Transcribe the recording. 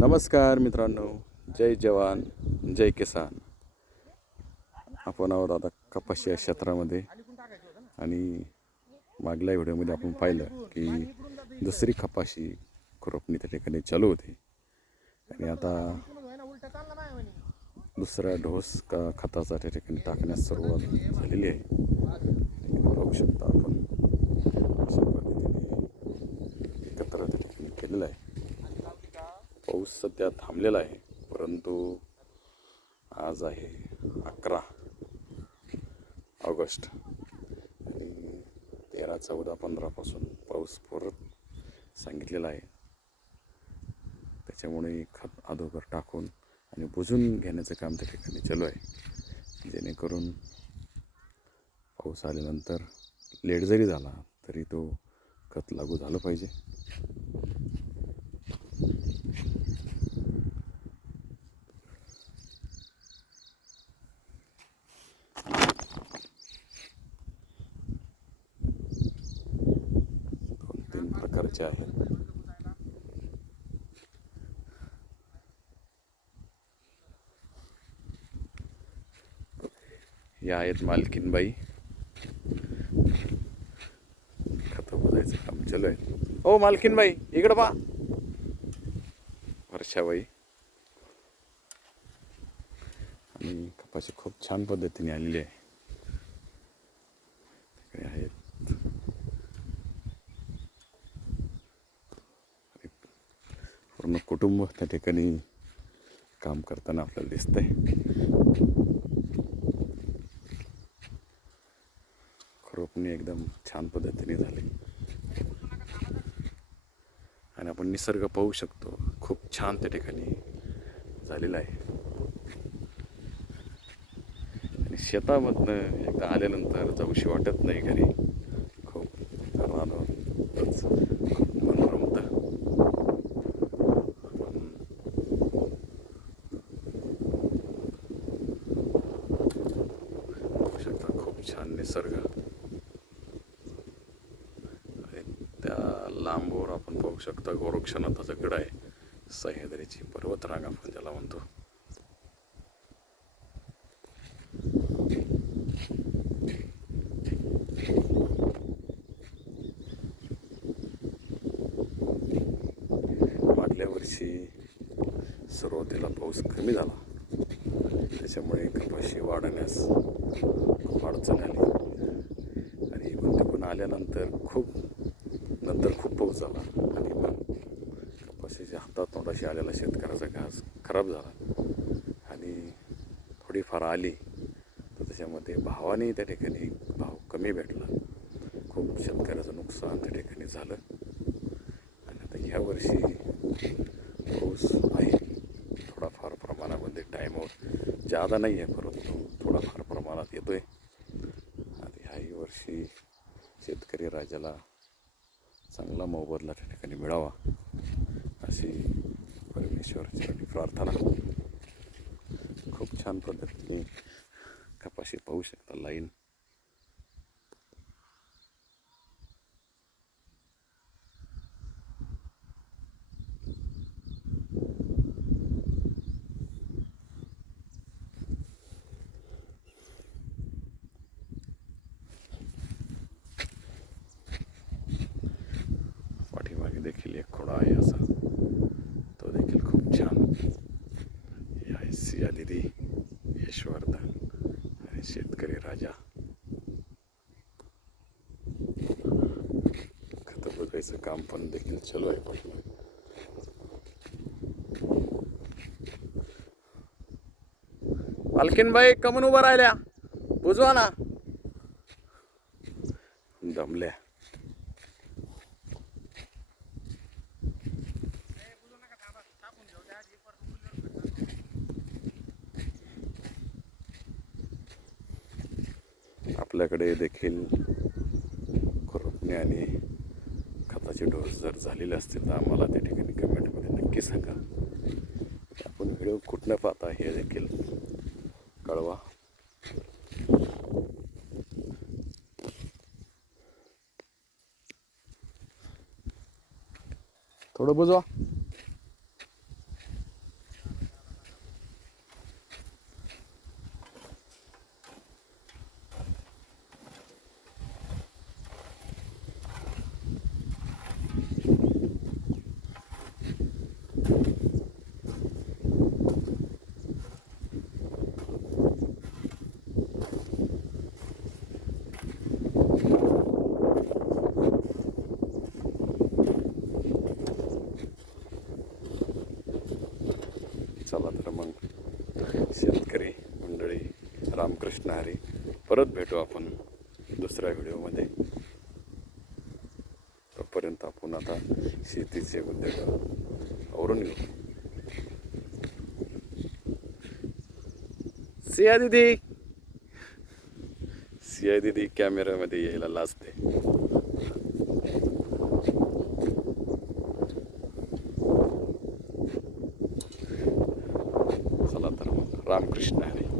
नमस्कार मित्रांनो, जय जवान जय किसान. आपण आहोत आता कपाशी या क्षेत्रामध्ये आणि मागल्या व्हिडिओमध्ये आपण पाहिलं की दुसरी कपाशी खुरपणी त्या ठिकाणी चालू होती आणि आता दुसरा डोस खताचा त्या ठिकाणी टाकण्यास सुरुवात झालेली आहे. पाहू शकता आपण अशा पद्धतीने एकत्र त्या ठिकाणी केलेलं आहे. पाऊस सध्या थांबलेला आहे, परंतु आज आहे 11 ऑगस्ट आणि 13, 14, 15पासून पाऊस परत सांगितलेला आहे. त्याच्यामुळे खत अगोदर टाकून आणि बुजून घेण्याचं काम त्या ठिकाणी चालू आहे, जेणेकरून पाऊस आल्यानंतर लेट जरी झाला तरी तो खत लागू झालं पाहिजे. प्रकारचे आहेत. या आहेत मालकीनबाई, खत बुजायचं काम चालू आहे. हो मालकीनबाई, इकडं पहा. वर्षाबाई आणि कपाशी खूप छान पद्धतीने आलेली आहे. तिकडे आहेत पूर्ण कुटुंब त्या ठिकाणी काम करताना आपल्याला दिसतंय. खुरपणी एकदम छान पद्धतीने झाली आणि आपण निसर्ग पाहू शकतो, खूप छान त्या ठिकाणी झालेला आहे. आणि शेतामधनं एकदा आल्यानंतर जाऊशी वाटत नाही घरी. खूप रानातच खूप मन रमतं. खूप छान निसर्ग आणि त्या लांबवर आपण पाहू शकता गोरक्षनाथाचा गड आहे. सह्याद्रीची पर्वतरांग आपण ज्याला म्हणतो. मागल्या वर्षी सुरुवातीला पाऊस कमी झाला, त्याच्यामुळे कपाशी वाढण्यास खूप अडचण आली आणि पण आल्यानंतर खूप पाऊस झाला आणि मग कपाशीच्या हातात तोंडाशी आलेला शेतकऱ्याचा घास खराब झाला आणि थोडीफार आली तर त्याच्यामध्ये भावाने त्या ठिकाणी भाव कमी भेटला. खूप शेतकऱ्याचं नुकसान त्या ठिकाणी झालं आणि आता ह्या वर्षी पाऊस आहे थोडाफार प्रमाणामध्ये, टाईमवर जादा नाही आहे परंतु थोडाफार प्रमाणात येतोय. आणि ह्याही वर्षी शेतकरी राजाला चांगला मोबदला त्या ठिकाणी मिळावा अशी परमेश्वराची प्रार्थना. खूप छान पद्धतीने कपाशी पाहू शकता लाईन. पाठीमागे देखील एक खोडा आहे असा, तो देखील खूप छान. या सिया दिदी, यशवर्धन आणि शेतकरी राजा खत बघायचं काम पण देखील चालू आहे. पाठीमागे मालकीनबाई कमून उभा राहिल्या, बुजवा ना. दमल्या. आपल्याकडे देखील खुरपणी आणि खताचे डोस जर झालेले असतील तर आम्हाला त्या ठिकाणी कमेंटमध्ये नक्की सांगा. आपण व्हिडिओ कुठनं पाहता हे देखील कळवा. थोडं बुजवा. शेतकरी मंडळी, रामकृष्ण हरी. परत भेटू आपण दुसऱ्या व्हिडिओमध्ये. तोपर्यंत आपण आता शेतीचे उद्योग आवरून घेऊ. सिया दीदी कॅमेऱ्यामध्ये यायला लाजते. चला तर मग रामकृष्ण हरी.